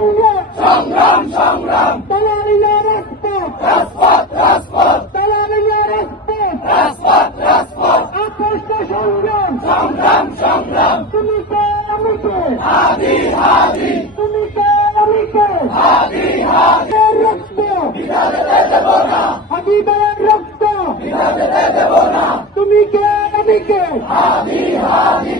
ভাই সংগ্রাম সংগ্রাম। তালারিয়া রাজপথ। রাজপথ রাজপথ। তালারিয়া রাজপথ। রাজপথ রাজপথ। আকর্ষ সংগ্রাম। সংগ্রাম সংগ্রাম। তুমি কে আমি কে হাদি হাদি। তুমি কে আমি কে হাদি হাদি। রক্ত বিধাতে দেব না। হাবিবের রক্ত বিধাতে দেব না। তুমি কে আমি কে হাদি হাদি।